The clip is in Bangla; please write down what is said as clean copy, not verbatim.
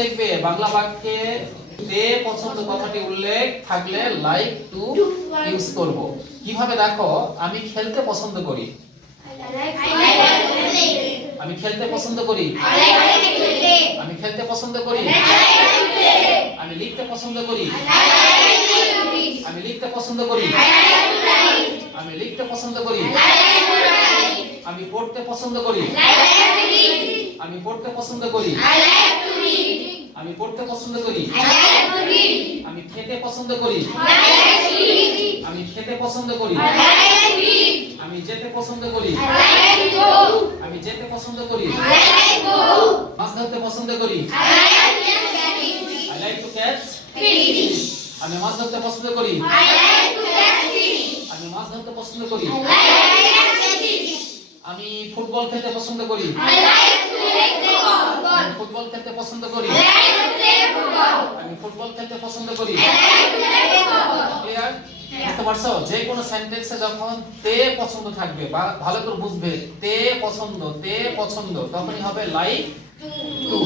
দেখবে বাংলা বাক্যে তে পছন্দ কথাটি উল্লেখ থাকলে লাইক টু ইউজ করব। কিভাবে দেখো, আমি খেলতে পছন্দ করি, আমি খেলতে পছন্দ করি, আমি খেলতে পছন্দ করি, আমি লিখতে পছন্দ করি, আমি লিখতে পছন্দ করি, আমি লিখতে পছন্দ করি, আমি পড়তে পছন্দ করি, আমি পড়তে পছন্দ করি, আমি পড়তে পছন্দ করি, আমি খেতে পছন্দ করি, আমি খেতে পছন্দ করি, আমি যেতে পছন্দ করি, আমি যেতে পছন্দ করি, মাছ ধরতে পছন্দ করি, I like to catch fish, আমি মাছ ধরতে পছন্দ করি, আমি মাছ ধরতে পছন্দ করি, আমি ফুটবল খেলতে পছন্দ করি, আমি ফুটবল খেলতে পছন্দ করি, আমি ফুটবল খেলতে পছন্দ করি। ক্লিয়ার? বুঝতে পারছো? যে কোনো সেন্টেন্সে যখন তে পছন্দ থাকবে বা ভালো করে বুঝবে তে পছন্দ তখনই হবে লাইক টু।